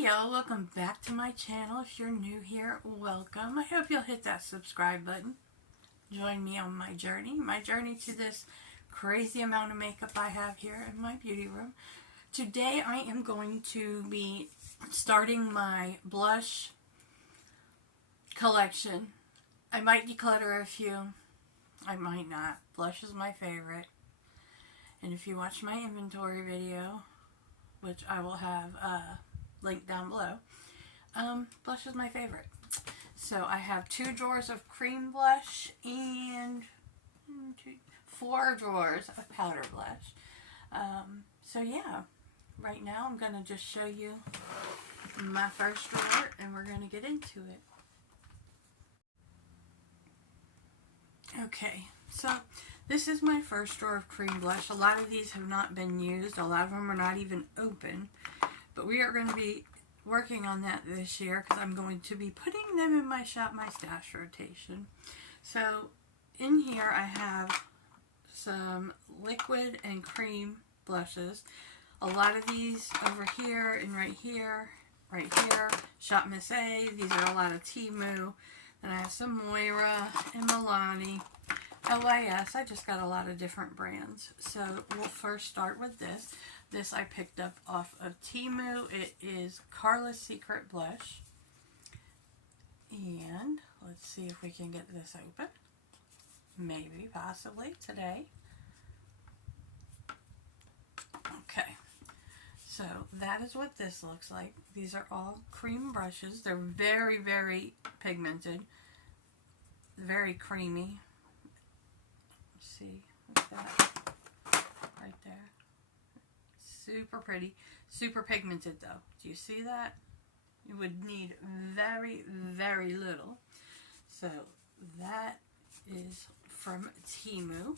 Heyo, welcome back to my channel. If you're new here, welcome. I hope you'll hit that subscribe button. Join me on my journey to this crazy amount of makeup I have here in my beauty room. Today I am going to be starting my blush collection. I might declutter a few. I might not. Blush is my favorite. And if you watch my inventory video, which I will have linked down below, blush is my favorite. So I have 2 drawers of cream blush and 4 drawers of powder blush. So yeah, right now I'm going to just show you my first drawer and we're going to get into it. Okay, so this is my first drawer of cream blush. A lot of these have not been used. A lot of them are not even open. But we are going to be working on that this year because I'm going to be putting them in my Shop My Stash rotation. So in here I have some liquid and cream blushes. A lot of these over here and right here, Shop Miss A. These are a lot of Temu. Then I have some Moira and Milani. LYS, I just got a lot of different brands. So we'll first start with this. This I picked up off of Temu. It is Carla's Secret Blush. And let's see if we can get this open. Maybe, possibly, today. Okay. So that is what this looks like. These are all cream brushes. They're very, very pigmented. Very creamy. Let's see. What's that? Right there. Super pretty. Super pigmented though. Do you see that? You would need very, very little. So that is from Temu.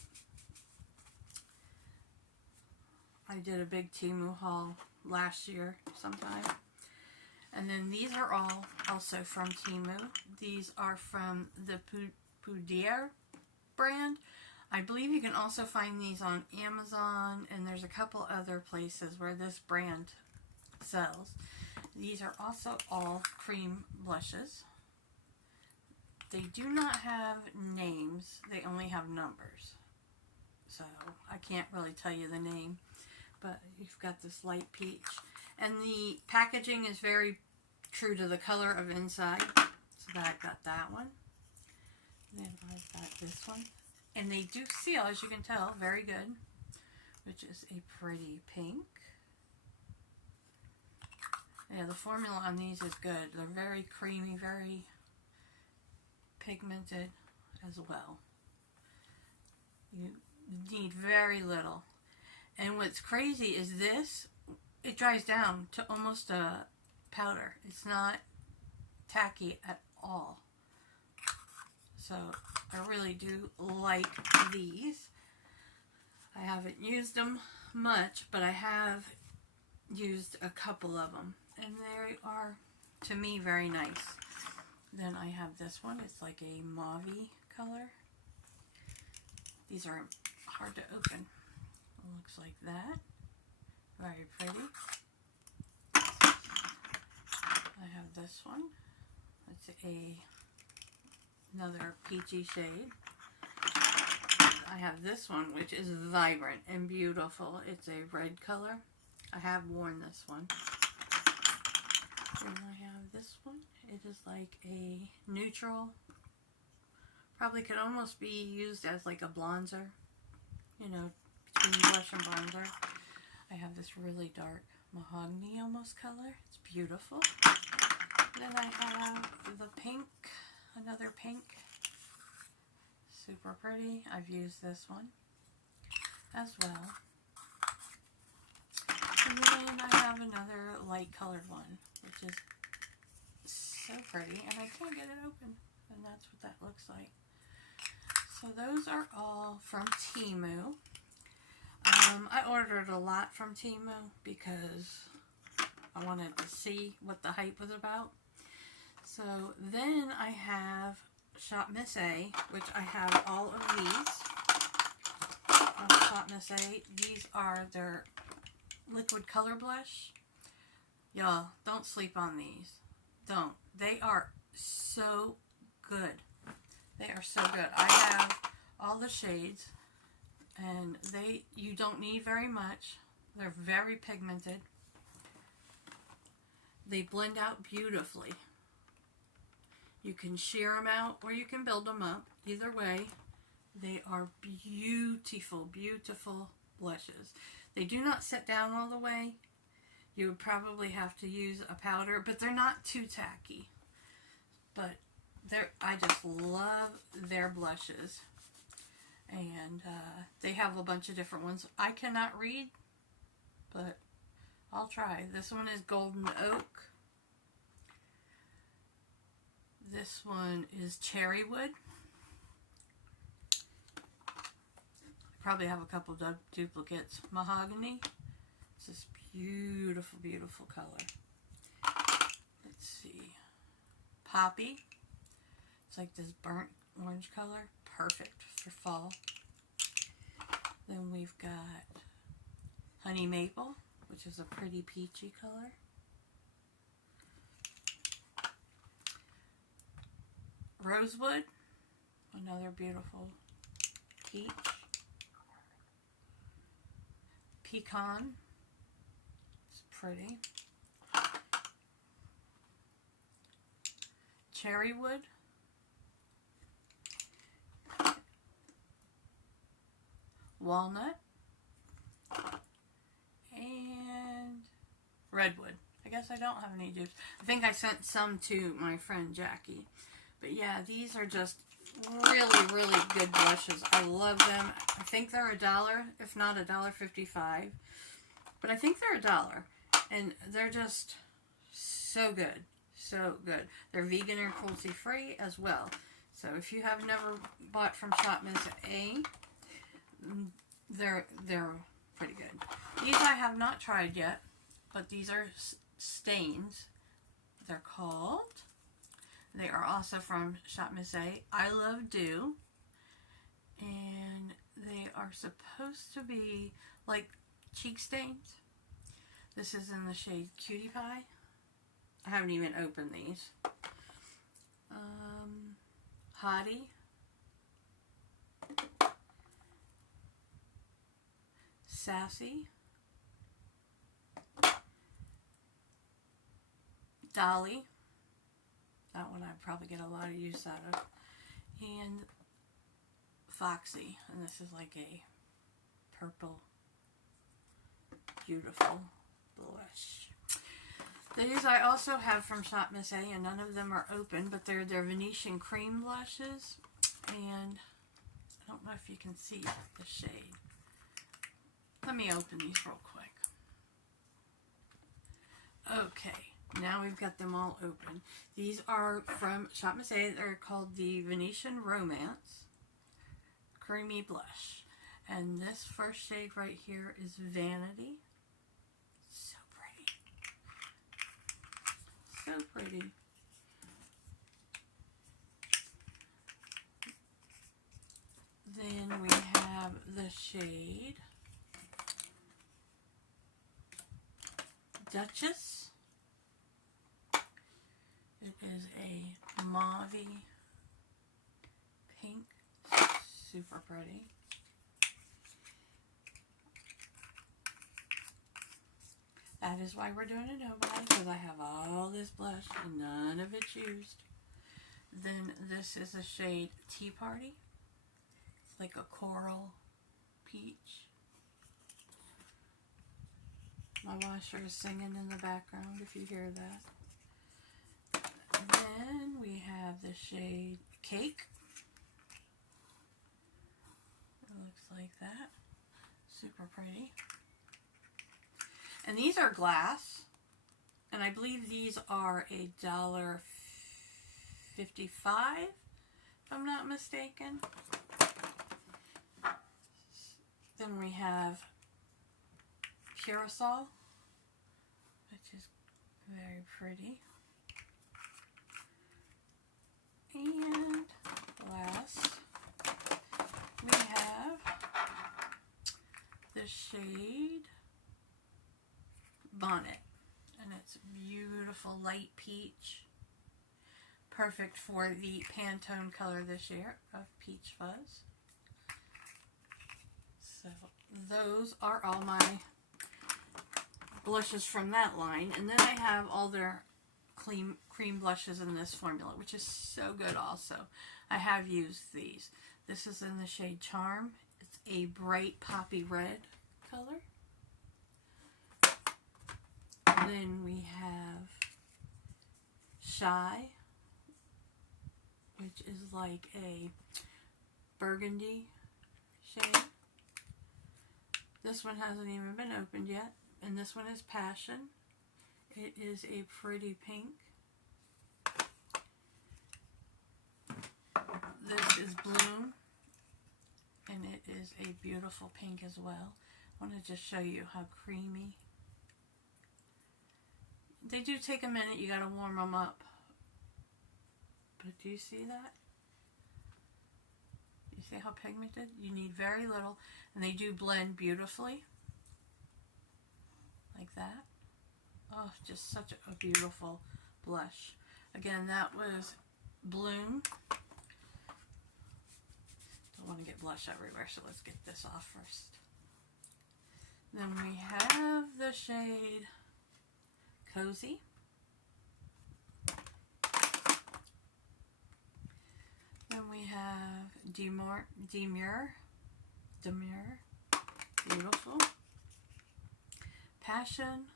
I did a big Temu haul last year sometime. And then these are all also from Temu. These are from the Poudier brand. I believe you can also find these on Amazon, and there's a couple other places where this brand sells. These are also all cream blushes. They do not have names, they only have numbers. So I can't really tell you the name, but you've got this light peach. And the packaging is very true to the color of inside. So that I got that one. Then I've got this one. And they do seal, as you can tell, very good. Which is a pretty pink. Yeah, the formula on these is good. They're very creamy, very pigmented as well. You need very little. And what's crazy is this, it dries down to almost a powder. It's not tacky at all. So I really do like these. I haven't used them much, but I have used a couple of them. And they are, to me, very nice. Then I have this one. It's like a mauve-y color. These are hard to open. It looks like that. Very pretty. I have this one. It's another peachy shade. I have this one, which is vibrant and beautiful. It's a red color. I have worn this one. And I have this one. It is like a neutral. Probably could almost be used as like a bronzer. You know, between blush and bronzer. I have this really dark mahogany almost color. It's beautiful. Then I have the pink. Another pink. Super pretty. I've used this one as well. And then I have another light colored one, which is so pretty. And I can't get it open. And that's what that looks like. So those are all from Temu. I ordered a lot from Temu because I wanted to see what the hype was about. So then I have Shop Miss A, which I have all of these from Shop Miss A. These are their liquid color blush. Y'all, don't sleep on these. Don't. They are so good. They are so good. I have all the shades, and you don't need very much. They're very pigmented. They blend out beautifully. You can shear them out or you can build them up. Either way, they are beautiful, beautiful blushes. They do not set down all the way. You would probably have to use a powder, but they're not too tacky. But I just love their blushes. And they have a bunch of different ones. I cannot read, but I'll try. This one is Golden Oak. This one is Cherry Wood. Probably have a couple duplicates. Mahogany. It's this beautiful, beautiful color. Let's see. Poppy. It's like this burnt orange color. Perfect for fall. Then we've got Honey Maple, which is a pretty peachy color. Rosewood, another beautiful peach. Pecan, it's pretty. Cherry Wood. Walnut. And Redwood. I guess I don't have any dupes. I think I sent some to my friend Jackie. But yeah, these are just really, really good blushes. I love them. I think they're $1, if not $1.55. But I think they're $1. And they're just so good. So good. They're vegan and cruelty free as well. So if you have never bought from Shop Miss A, they're pretty good. These I have not tried yet, but these are stains. They're called. They are also from Shop Miss A. I Love Dew. And they are supposed to be like cheek stains. This is in the shade Cutie Pie. I haven't even opened these. Hottie. Sassy. Dolly. That one I'd probably get a lot of use out of. And Foxy. And this is like a purple, beautiful blush. These I also have from Shop Miss A, and none of them are open, but they're their Venetian cream blushes. And I don't know if you can see the shade. Let me open these real quick. Okay, now we've got them all open. These are from Shop Miss A. They're called the Venetian Romance Creamy Blush. And this first shade right here is Vanity. So pretty. So pretty. Then we have the shade Duchess. It is a mauve-y pink. Super pretty. That is why we're doing a no buy, because I have all this blush and none of it's used. Then this is a shade Tea Party. It's like a coral peach. My washer is singing in the background if you hear that. Then we have the shade Cake. It looks like that. Super pretty. And these are glass. And I believe these are $1.55, if I'm not mistaken. Then we have Curacao, which is very pretty. And last, we have the shade Bonnet, and it's It's beautiful light peach. Perfect for the Pantone color this year of Peach Fuzz. So those are all my blushes from that line. And then I have all their cream blushes in this formula, which is so good also. I have used these. This is in the shade Charm. It's a bright poppy red color. Then we have Shy, which is like a burgundy shade. This one hasn't even been opened yet. And this one is Passion. It is a pretty pink. This is Bloom. And it is a beautiful pink as well. I want to just show you how creamy. They do take a minute. You got to warm them up. But do you see that? You see how pigmented? You need very little. And they do blend beautifully. Like that. Oh, just such a beautiful blush. Again, that was Bloom. Don't want to get blush everywhere, so let's get this off first. Then we have the shade Cozy. Then we have Demure. Beautiful. Passion,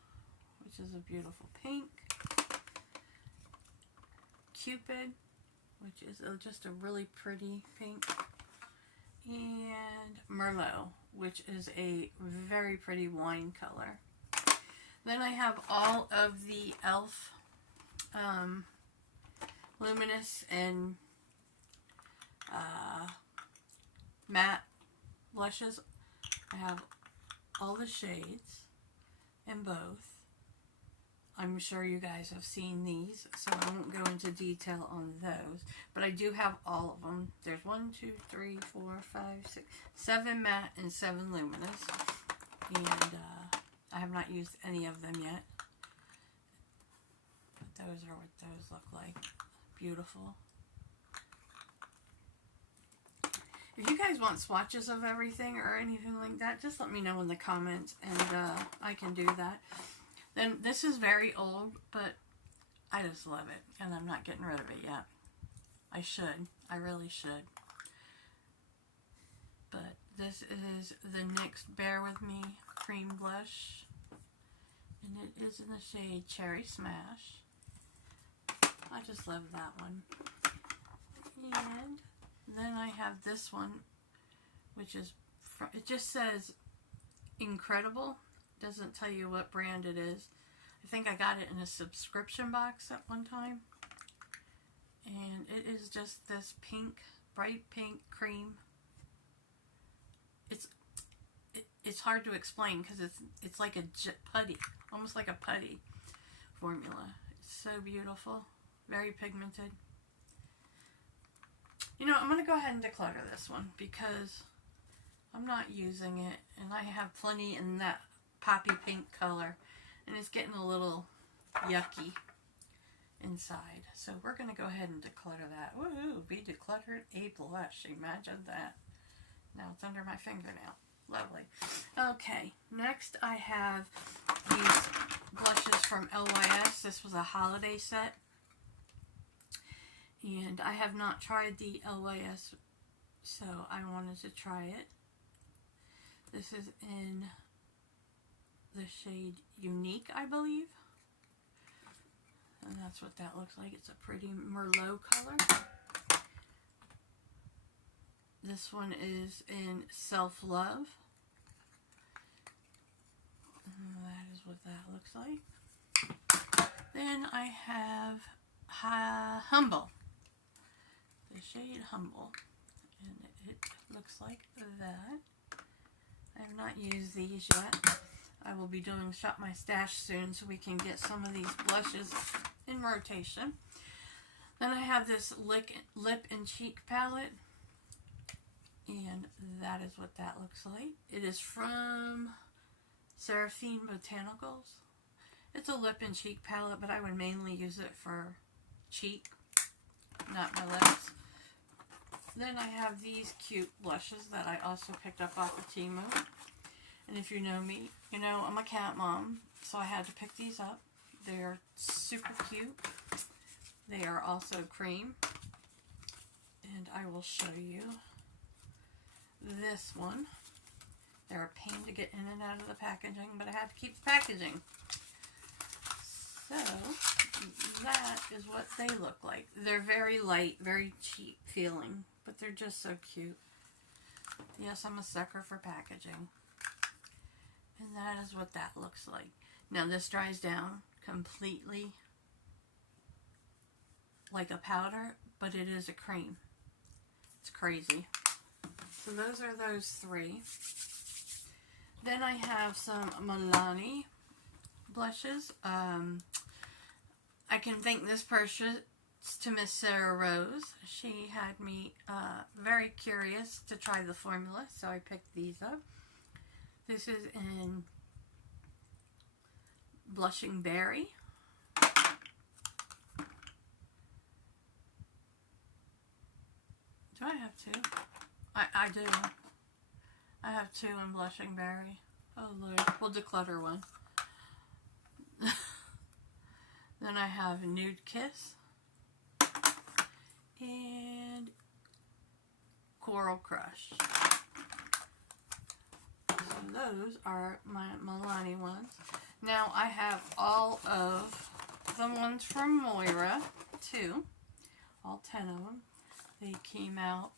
which is a beautiful pink. Cupid, which is just a really pretty pink. And Merlot, which is a very pretty wine color. Then I have all of the e.l.f. Luminous and matte blushes. I have all the shades in both. I'm sure you guys have seen these, so I won't go into detail on those. But I do have all of them. There's 1, 2, 3, 4, 5, 6, 7 matte and 7 luminous. And I have not used any of them yet. But those are what those look like. Beautiful. If you guys want swatches of everything or anything like that, just let me know in the comments and I can do that. Then this is very old, but I just love it and I'm not getting rid of it yet. I should. I really should. But this is the NYX Bear With Me Cream Blush. And it is in the shade Cherry Smash. I just love that one. And then I have this one, which is, it just says Incredible. Doesn't tell you what brand it is. I think I got it in a subscription box at one time. And it is just this pink, bright pink cream. It's hard to explain because it's like a putty, almost like a putty formula. It's so beautiful, very pigmented. You know, I'm going to go ahead and declutter this one because I'm not using it, and I have plenty in that poppy pink color, and it's getting a little yucky inside. So we're going to go ahead and declutter that. Woohoo! Be decluttered a blush. Imagine that. Now it's under my fingernail. Lovely. Okay, next I have these blushes from LYS. This was a holiday set. And I have not tried the LYS, so I wanted to try it. This is in the shade Unique, I believe. And that's what that looks like. It's a pretty Merlot color. This one is in Self Love. And that is what that looks like. Then I have Humble. The shade Humble. And it looks like that. I have not used these yet. I will be doing Shop My Stash soon so we can get some of these blushes in rotation. Then I have this lip and cheek palette. And that is what that looks like. It is from Seraphine Botanicals. It's a lip and cheek palette, but I would mainly use it for cheek, not my lips. Then I have these cute blushes that I also picked up off of Temu. And if you know me, you know I'm a cat mom, so I had to pick these up. They are super cute. They are also cream. And I will show you this one. They're a pain to get in and out of the packaging, but I had to keep the packaging. So, that is what they look like. They're very light, very cheap feeling, but they're just so cute. Yes, I'm a sucker for packaging. And that is what that looks like. Now, this dries down completely like a powder, but it is a cream. It's crazy. So those are those three. Then I have some Milani blushes. I can thank this purchase to Miss Sarah Rose. She had me very curious to try the formula, so I picked these up. This is in Blushing Berry. Do I have two? I do. I have two in Blushing Berry. Oh Lord. We'll declutter one. Then I have Nude Kiss and Coral Crush. So those are my Milani ones. Now I have all of the ones from Moira too. All 10 of them. They came out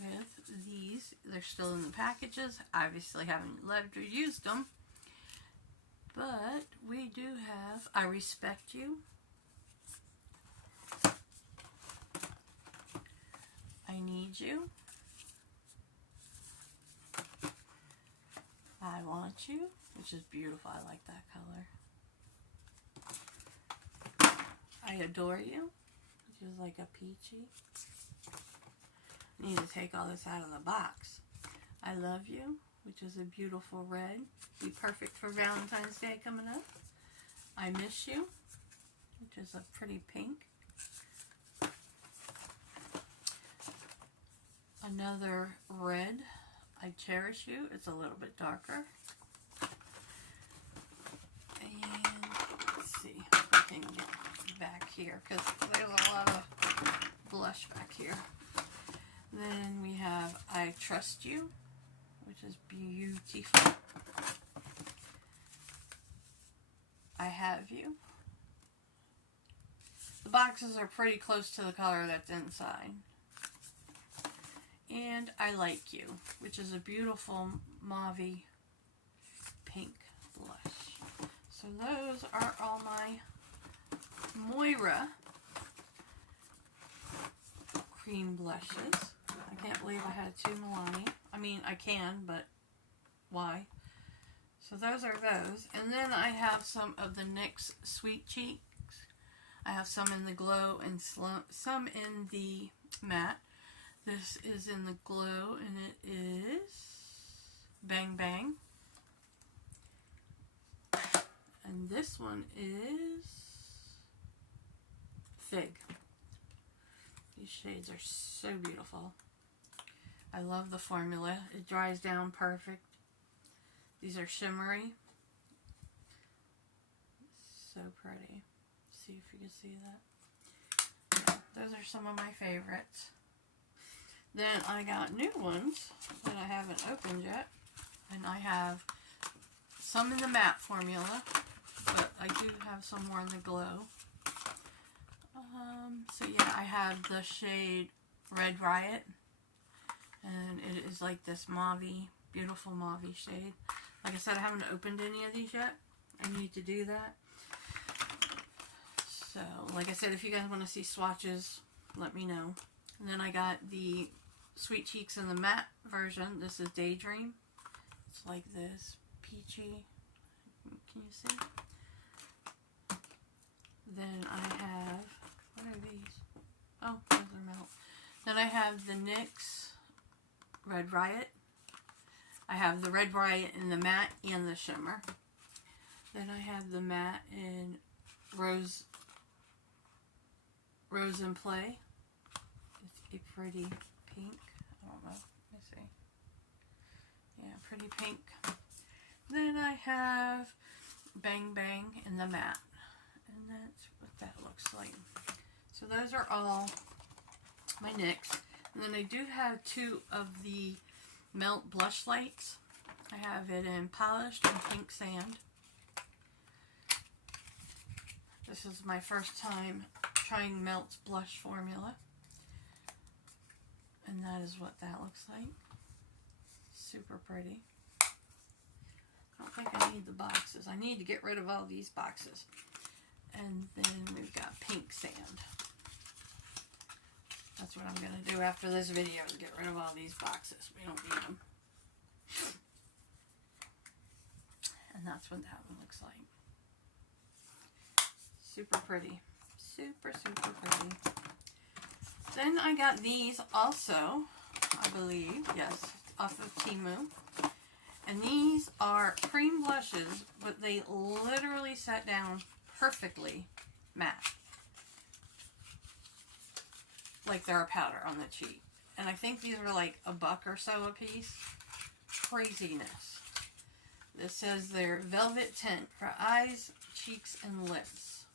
with these. They're still in the packages. Obviously haven't loved or used them. But we do have I Respect You. I Need You. I Want You, which is beautiful. I like that color. I Adore You, which is like a peachy. I need to take all this out of the box. I Love You, which is a beautiful red. Be perfect for Valentine's Day coming up. I Miss You, which is a pretty pink. Another red, I Cherish You. It's a little bit darker. And let's see if I can get back here, because there's a lot of blush back here. Then we have I Trust You, which is beautiful. I Have You. The boxes are pretty close to the color that's inside. And I Like You, which is a beautiful mauve pink blush. So those are all my Moira cream blushes. I can't believe I had two Milani. I mean, I can, but why? So those are those. And then I have some of the NYX Sweet Cheeks. I have some in the glow and some in the matte. This is in the glow, and it is Bang Bang. And this one is Fig. These shades are so beautiful. I love the formula. It dries down perfect. These are shimmery. So pretty. See if you can see that. Yeah, those are some of my favorites. Then I got new ones that I haven't opened yet. And I have some in the matte formula, but I do have some more in the glow. So yeah, I have the shade Red Riot. And it is like this mauve, beautiful mauve shade. Like I said, I haven't opened any of these yet. I need to do that. So, like I said, if you guys want to see swatches, let me know. And then I got the Sweet Cheeks in the matte version. This is Daydream. It's like this peachy. Can you see? Then I have, what are these? Oh, those are melt. Then I have the NYX Red Riot. I have the Red Riot in the matte and the shimmer. Then I have the matte in Rose and Play. It's a pretty pink. I don't know. Let me see. Yeah, pretty pink. Then I have Bang Bang in the matte. And that's what that looks like. So those are all my NYX. And then I do have two of the Melt Blush Lights. I have it in Polished and Pink Sand. This is my first time trying Melt's blush formula. And that is what that looks like. Super pretty. I don't think I need the boxes. I need to get rid of all these boxes. And then we've got Pink Sand. That's what I'm going to do after this video, is get rid of all these boxes. We don't need them. And that's what that one looks like. Super pretty. Super, super pretty. Then I got these also, I believe, yes, off of Temu. And these are cream blushes, but they literally set down perfectly matte. Like they're a powder on the cheek. And I think these are like $1 or so a piece. Craziness. This says they're velvet tint for eyes, cheeks, and lips.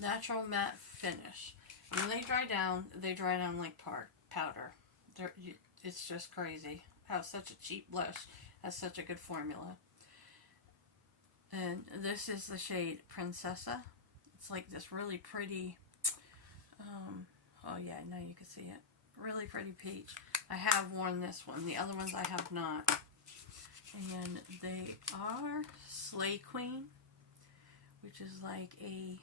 Natural matte finish. When they dry down like powder. It's just crazy how such a cheap blush has such a good formula. And this is the shade Princessa. It's like this really pretty, oh yeah, now you can see it. Really pretty peach. I have worn this one. The other ones I have not. And they are Slay Queen, which is like a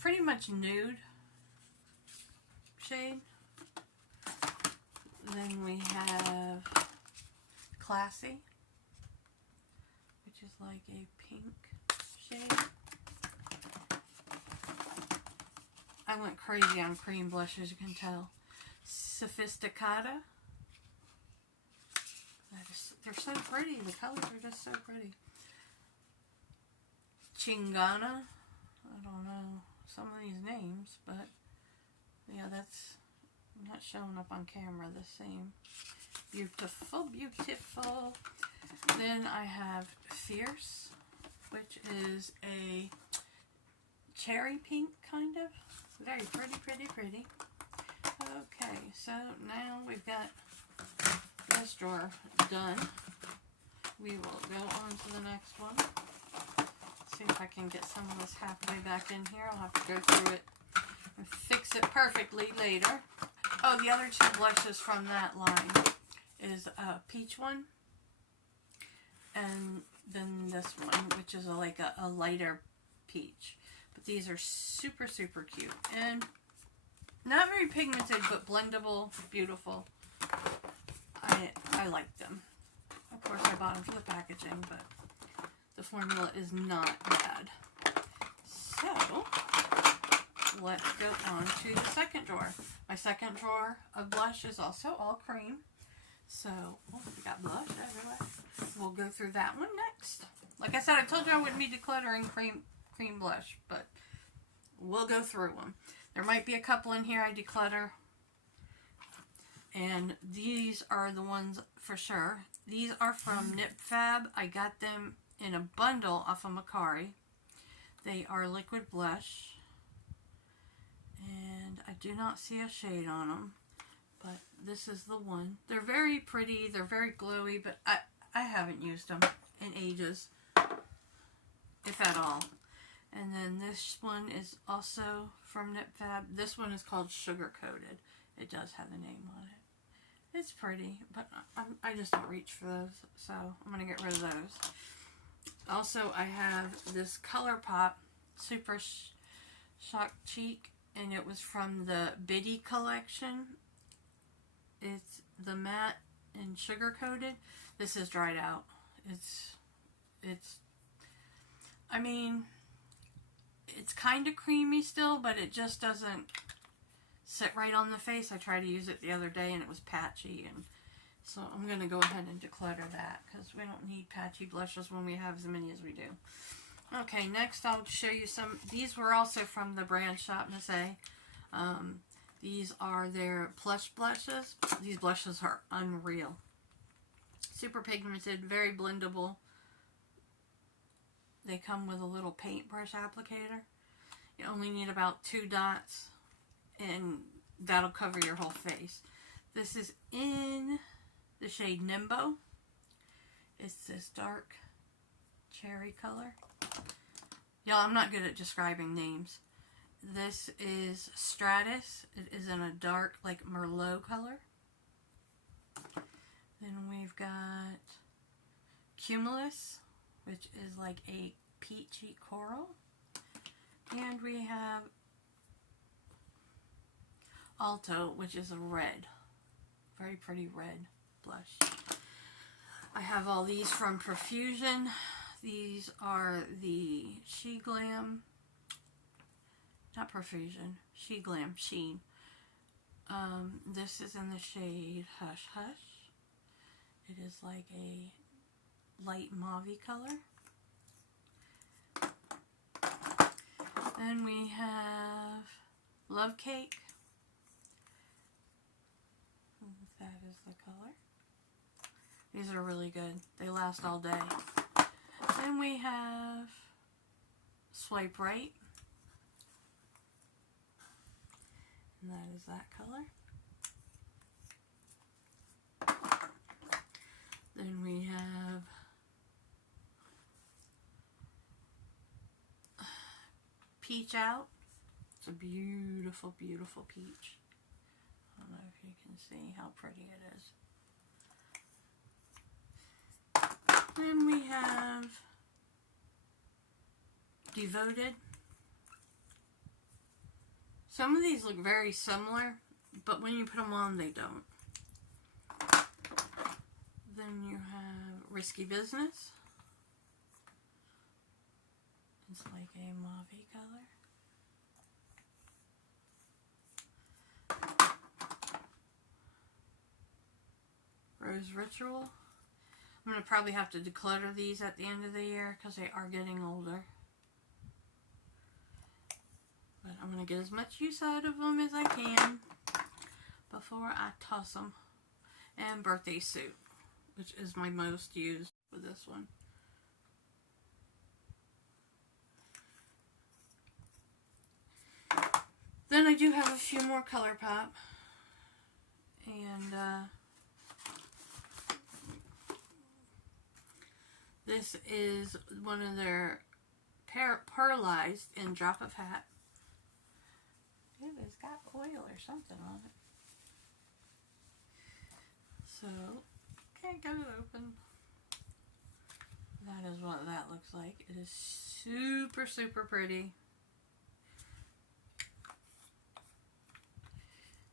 pretty much nude shade. Then we have Classy, which is like a pink shade. I went crazy on cream blush, as you can tell. Sophisticata. They're so pretty. The colors are just so pretty. Chingana. I don't know some of these names, but yeah, that's not showing up on camera the same. Beautiful, beautiful. Then I have Fierce, which is a cherry pink kind of. Very pretty, pretty, pretty. Okay, so now we've got this drawer done. We will go on to the next one. See if I can get some of this halfway back in here. I'll have to go through it and fix it perfectly later. Oh, the other two blushes from that line is a peach one, and then this one, which is like a lighter peach. But these are super, super cute and not very pigmented, but blendable, beautiful. I like them. Of course, I bought them for the packaging, but the formula is not bad. So, let's go on to the second drawer. My second drawer of blush is also all cream. So, oh, we got blush everywhere. We'll go through that one next. Like I said, I told you I wouldn't be decluttering cream blush, but we'll go through them. There might be a couple in here I declutter. And these are the ones for sure. These are from Nip Fab. I got them in a bundle off of Macari. They are liquid blush. And I do not see a shade on them. But this is the one. They're very pretty. They're very glowy. But I haven't used them in ages. If at all. And then this one is also from Nip Fab. This one is called Sugar Coated. It does have a name on it. It's pretty, but I just don't reach for those, so I'm going to get rid of those. Also, I have this ColourPop Super Shock Cheek, and it was from the Biddy collection. It's the matte and sugar coated. This is dried out. I mean, it's kind of creamy still, but it just doesn't sit right on the face. I tried to use it the other day and it was patchy and So I'm going to go ahead and declutter that because we don't need patchy blushes when we have as many as we do. Okay, next I'll show you some. These were also from the brand Shop Miss A. These are their plush blushes. These blushes are unreal. Super pigmented, very blendable. They come with a little paintbrush applicator. You only need about 2 dots and that'll cover your whole face. This is in the shade Nimbo. It's this dark cherry color. Y'all, I'm not good at describing names. This is Stratus. It is in a dark, like Merlot color. Then we've got Cumulus, which is like a peachy coral. And we have Alto, which is a red. Very pretty red blush. I have all these from Profusion. These are the She Glam, not Profusion, She Glam Sheen. This is in the shade Hush Hush. It is like a light mauve color. Then we have Love Cake. That is the color. These are really good. They last all day. Then we have Swipe Right. And that is that color. Then we have Peach Out. It's a beautiful, beautiful peach. I don't know if you can see how pretty it is. Then we have Devoted. Some of these look very similar, but when you put them on, they don't. Then you have Risky Business. It's like a mauve color. Rose Ritual. I'm going to probably have to declutter these at the end of the year because they are getting older. But I'm going to get as much use out of them as I can before I toss them. And Birthday Suit, which is my most used for this one. Then I do have a few more ColourPop. And this is one of their pearlized in Drop of Hat. It has got oil or something on it. So, can't get it open. That is what that looks like. It is super, super pretty.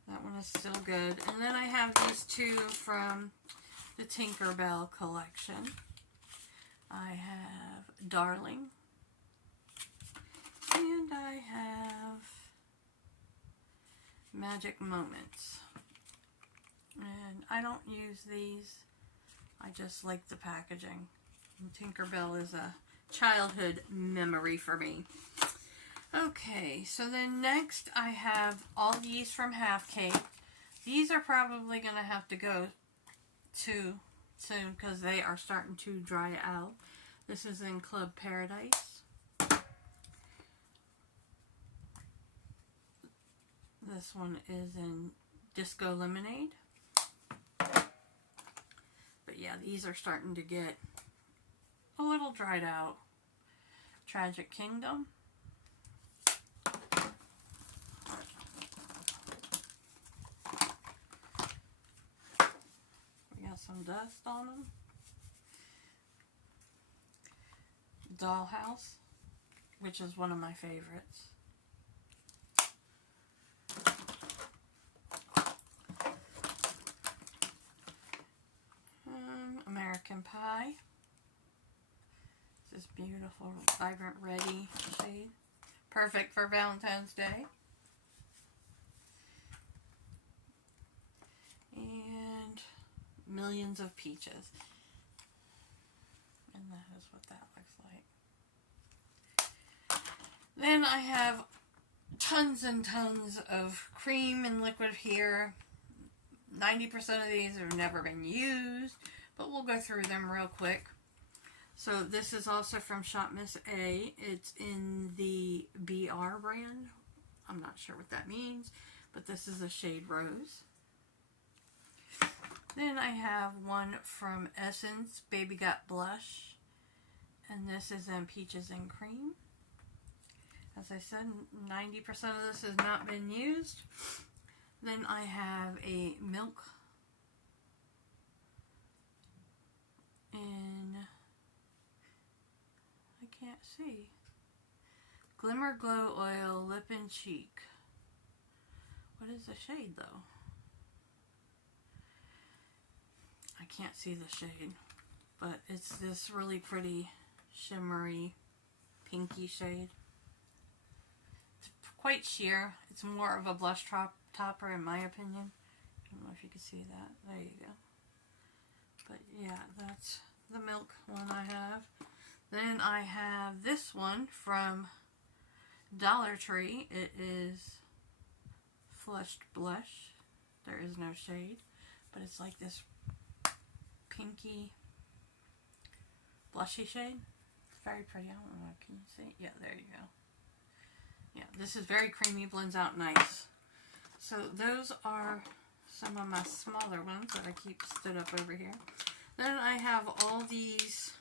That one is still good. And then I have these two from the Tinkerbell collection. I have Darling. And I have Magic Moments. And I don't use these. I just like the packaging. And Tinkerbell is a childhood memory for me. Okay, so then next I have all these from Half Cake. These are probably going to have to go to soon because they are starting to dry out. This is in Club Paradise. This one is in Disco Lemonade. But yeah, these are starting to get a little dried out. Tragic Kingdom. We got some dust on them. Dollhouse, which is one of my favorites. American Pie. This beautiful, vibrant, reddy shade. Perfect for Valentine's Day. And millions of peaches. And that is what that looks like. Then I have tons and tons of cream and liquid here. 90% of these have never been used, but we'll go through them real quick. So this is also from Shop Miss A. It's in the BR brand. I'm not sure what that means, but this is a shade Rose. Then I have one from Essence, Baby Got Blush, and this is in Peaches and Cream. As I said, 90% of this has not been used. Then I have a Milk in, I can't see, Glimmer Glow Oil Lip and Cheek. What is the shade though? I can't see the shade, but it's this really pretty shimmery pinky shade. It's quite sheer. It's more of a blush topper in my opinion. I don't know if you can see that. There you go. But yeah, that's the Milk one I have. Then I have this one from Dollar Tree. It is Flushed Blush. There is no shade, but it's like this pinky blushy shade. It's very pretty. I don't know, can you see? Yeah, there you go. Yeah, this is very creamy, blends out nice. So those are some of my smaller ones that I keep stood up over here. Then I have all these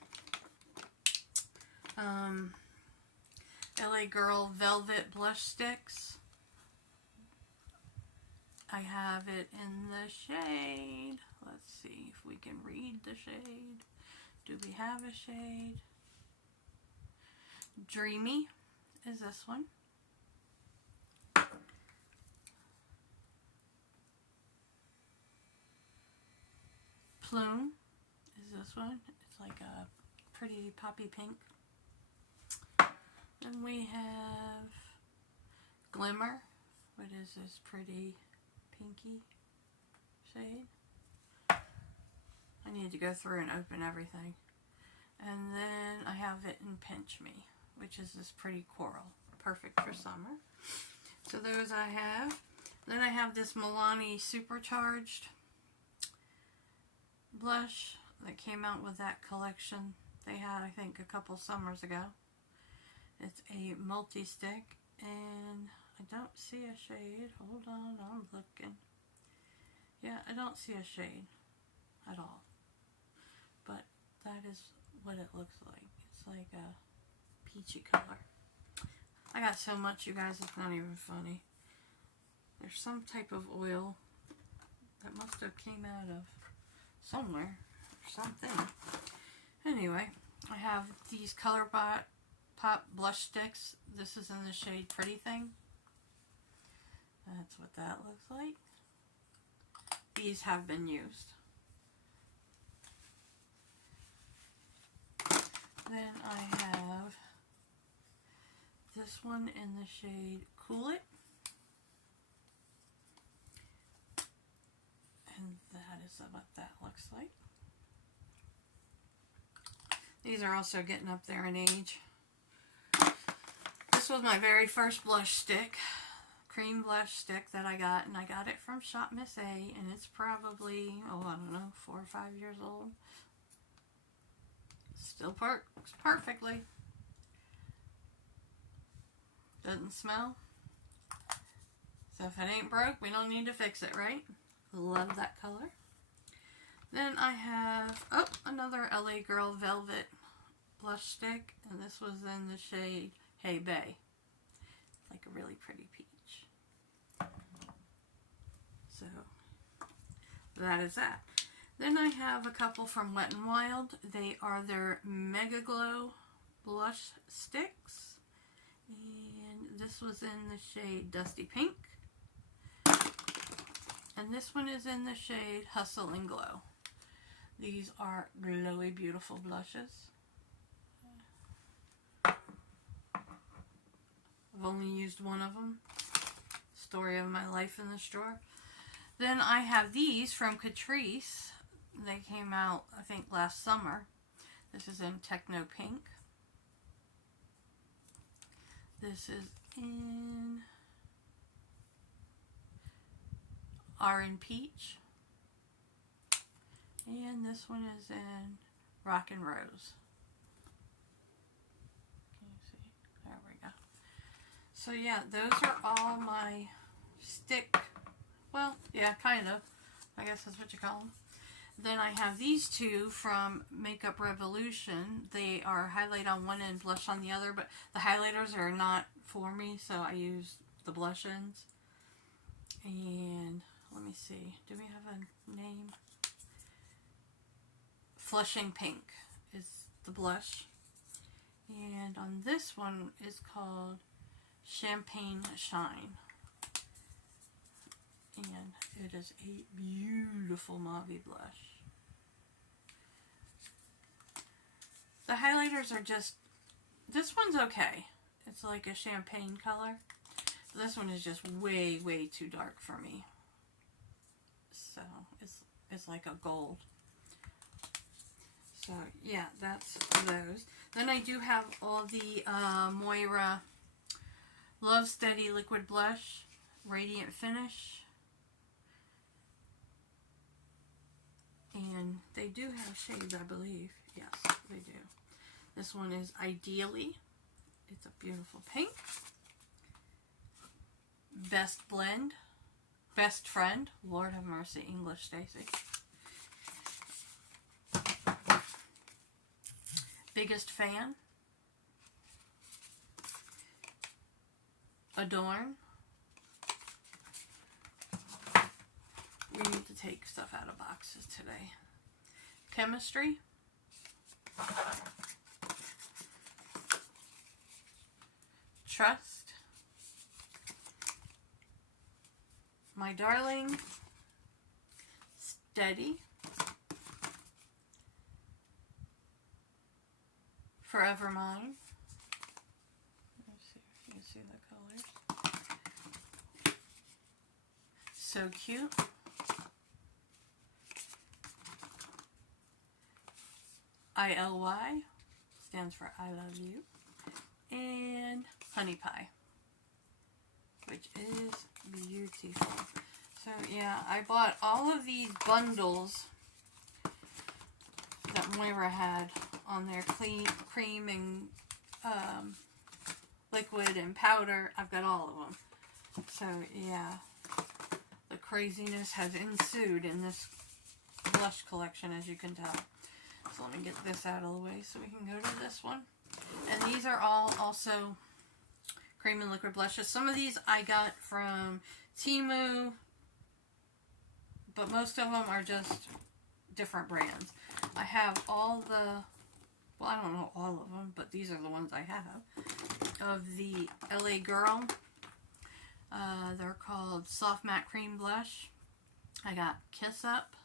LA Girl Velvet Blush Sticks. I have it in the shade. Let's see if we can read the shade. Do we have a shade? Dreamy is this one. Plume is this one. It's like a pretty poppy pink. Then we have Glimmer. What is this pretty pinky shade? I need to go through and open everything. And then I have it in Pinch Me, which is this pretty coral. Perfect for summer. So those I have. Then I have this Milani Supercharged blush that came out with that collection they had, I think, a couple summers ago. It's a multi-stick, and I don't see a shade. Hold on, I'm looking. Yeah, I don't see a shade at all. But that is what it looks like. It's like a peachy color. I got so much, you guys, it's not even funny. There's some type of oil that must have came out of somewhere or something. Anyway, I have these Pop blush sticks. This is in the shade Pretty Thing. That's what that looks like. These have been used. Then I have this one in the shade Cool It. And that is what that looks like. These are also getting up there in age. This was my very first blush stick, cream blush stick that I got, and I got it from Shop Miss A, and it's probably, oh, I don't know, 4 or 5 years old. Still works perfectly. Doesn't smell. So if it ain't broke, we don't need to fix it, right? Love that color. Then I have, oh, another LA Girl Velvet blush stick, and this was in the shade Hey Bay. Like a really pretty peach. So that is that. Then I have a couple from Wet n Wild. They are their Mega Glow blush sticks, and this was in the shade Dusty Pink, and this one is in the shade Hustle and Glow. These are glowy, beautiful blushes. I've only used one of them. Story of my life in this drawer. Then I have these from Catrice. They came out, I think, last summer. This is in Techno Pink. This is in Orange Peach. And this one is in Rock and Rose. Can you see? There we go. So yeah, those are all my stick, well, yeah, kind of. I guess that's what you call them. Then I have these two from Makeup Revolution. They are highlight on one and blush on the other, but the highlighters are not for me, so I use the blush ends. And let me see, do we have a name? Flushing Pink is the blush. And on this one is called Champagne Shine. And it is a beautiful mauve blush. The highlighters are just, this one's okay. It's like a champagne color. This one is just way, way too dark for me. So it's like a gold. So yeah, that's those. Then I do have all the Moira Love Steady Liquid Blush, Radiant Finish. And they do have shades, I believe. Yes, they do. This one is Ideally. It's a beautiful pink. Best Blend. Best Friend. Lord have mercy, English, Stacy. Biggest Fan. Adorn. We need to take stuff out of boxes today. Chemistry. Trust. My Darling. Steady. Forever Mine. Let's see if you can see the colors. So Cute. ILY stands for I Love You. And Honey Pie, which is beautiful. So yeah, I bought all of these bundles that Moira had on their cream and liquid and powder. I've got all of them. So yeah, the craziness has ensued in this blush collection, as you can tell. So let me get this out of the way so we can go to this one. And these are all also cream and liquid blushes. Some of these I got from Temu, but most of them are just different brands. I have all the, well, I don't know all of them, but these are the ones I have, of the LA Girl. They're called Soft Matte Cream Blush. I got Kiss Up,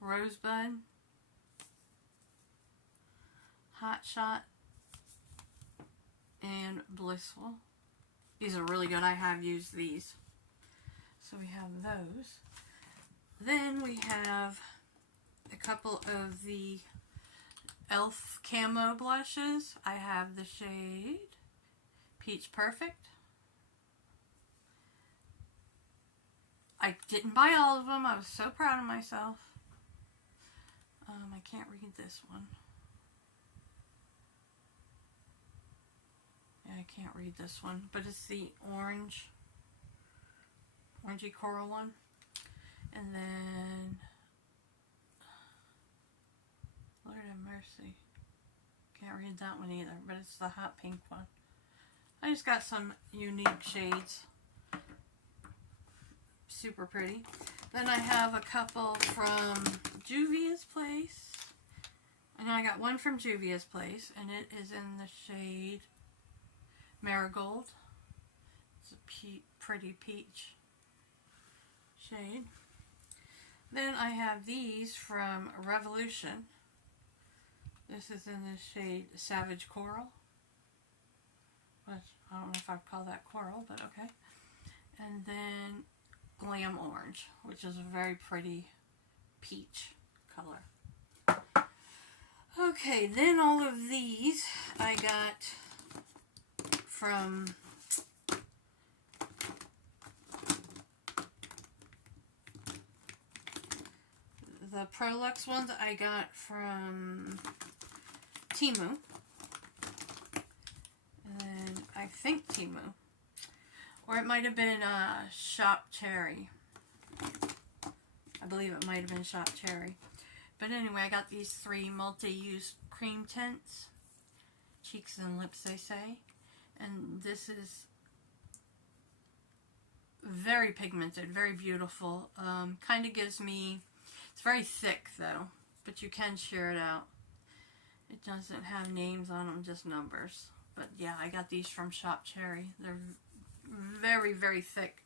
Rosebud, Hot Shot, and Blissful. These are really good. I have used these. So we have those. Then we have a couple of the e.l.f. Camo blushes. I have the shade Peach Perfect. I didn't buy all of them. I was so proud of myself. I can't read this one. Yeah, I can't read this one, but it's the orangey coral one. And then, Lord have mercy, can't read that one either, but it's the hot pink one. I just got some unique shades. Super pretty. Then I have a couple from Juvia's Place. And I got one from Juvia's Place, and it is in the shade Marigold. It's a pretty peach shade. Then I have these from Revolution. This is in the shade Savage Coral. Which, I don't know if I'd call that coral, but okay. And then Glam Orange, which is a very pretty peach color. Okay, then all of these I got from the Prolux ones I got from Temu. And I think Temu. Or it might have been Shop Cherry. I believe it might have been Shop Cherry. But anyway, I got these 3 multi-use cream tints. Cheeks and lips, they say. And this is very pigmented, very beautiful. Kind of gives me, it's very thick though, but you can shear it out. It doesn't have names on them, just numbers. But yeah, I got these from Shop Cherry. They're very, very thick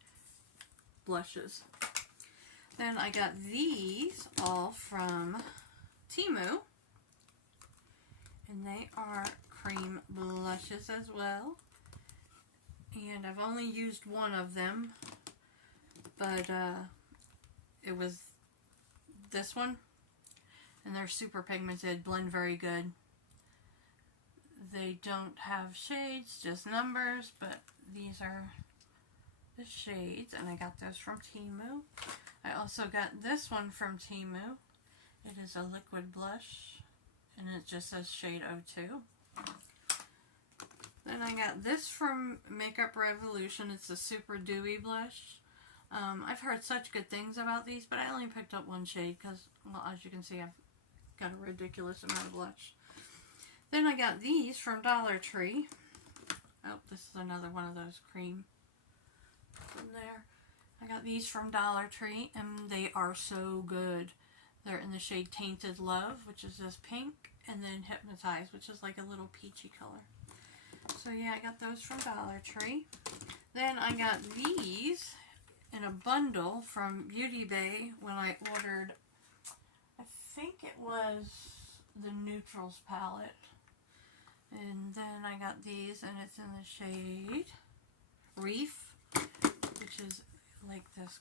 blushes. Then I got these all from Temu. And they are cream blushes as well. And I've only used one of them. But it was this one. And they're super pigmented, blend very good. They don't have shades, just numbers, but these are the shades, and I got those from Temu. I also got this one from Temu. It is a liquid blush, and it just says shade 02. Then I got this from Makeup Revolution. It's a super dewy blush. I've heard such good things about these, but I only picked up one shade because, well, as you can see, I've got a ridiculous amount of blush. Then I got these from Dollar Tree. Oh, this is another one of those cream from there. I got these from Dollar Tree, and they are so good. They're in the shade Tainted Love, which is this pink, and then Hypnotized, which is like a little peachy color. So yeah, I got those from Dollar Tree. Then I got these in a bundle from Beauty Bay when I ordered, I think it was the Neutrals palette. And then I got these, and it's in the shade Reef, which is like this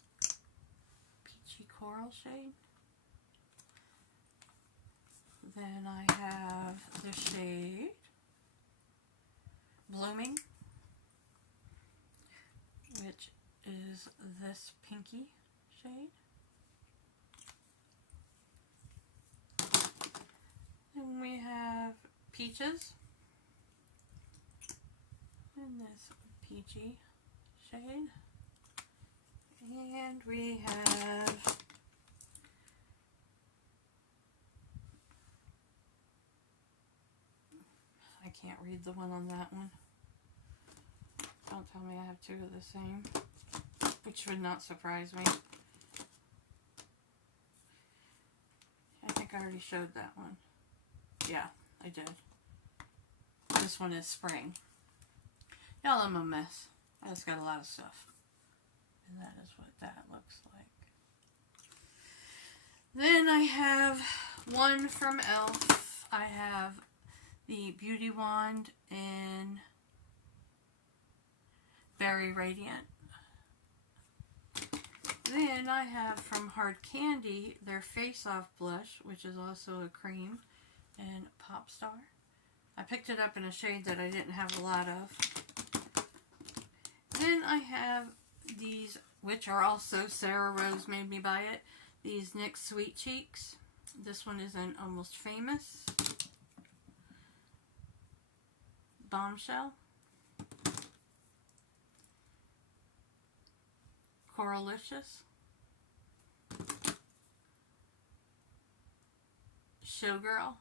peachy coral shade. Then I have the shade Blooming, which is this pinky shade. Then we have Peaches in this peachy shade. And we have I can't read the one on that one. Don't tell me I have 2 of the same, which would not surprise me. I think I already showed that one. Yeah, I did. This one is Spring. Y'all, I'm a mess. I just got a lot of stuff. And that is what that looks like. Then I have one from e.l.f. I have the Beauty Wand in Berry Radiant. Then I have from Hard Candy their Face Off blush, which is also a cream, and Pop Star. I picked it up in a shade that I didn't have a lot of. Then I have these, which are also Sarah Rose made me buy it, these NYX Sweet Cheeks. This one is in Almost Famous, Bombshell, Coralicious, Showgirl,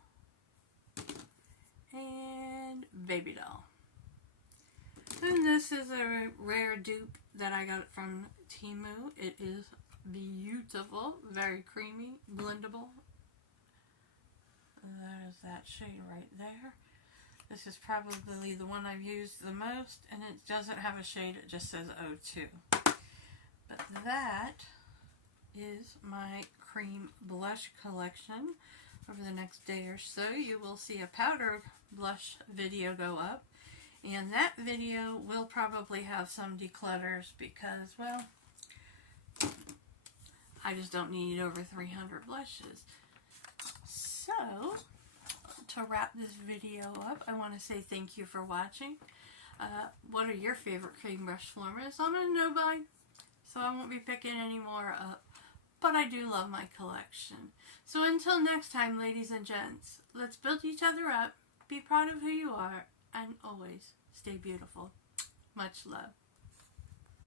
and Baby Doll. And this is a rare dupe that I got from Temu. It is beautiful, very creamy, blendable. That is that shade right there. This is probably the one I've used the most, and it doesn't have a shade, it just says 02. But that is my cream blush collection. Over the next day or so, you will see a powdered blush video go up. And that video will probably have some declutters because, well, I just don't need over 300 blushes. So, to wrap this video up, I want to say thank you for watching. What are your favorite cream brush formulas? I'm a no-buy, so I won't be picking any more up. But I do love my collection. So until next time, ladies and gents, let's build each other up, be proud of who you are, and always stay beautiful. Much love.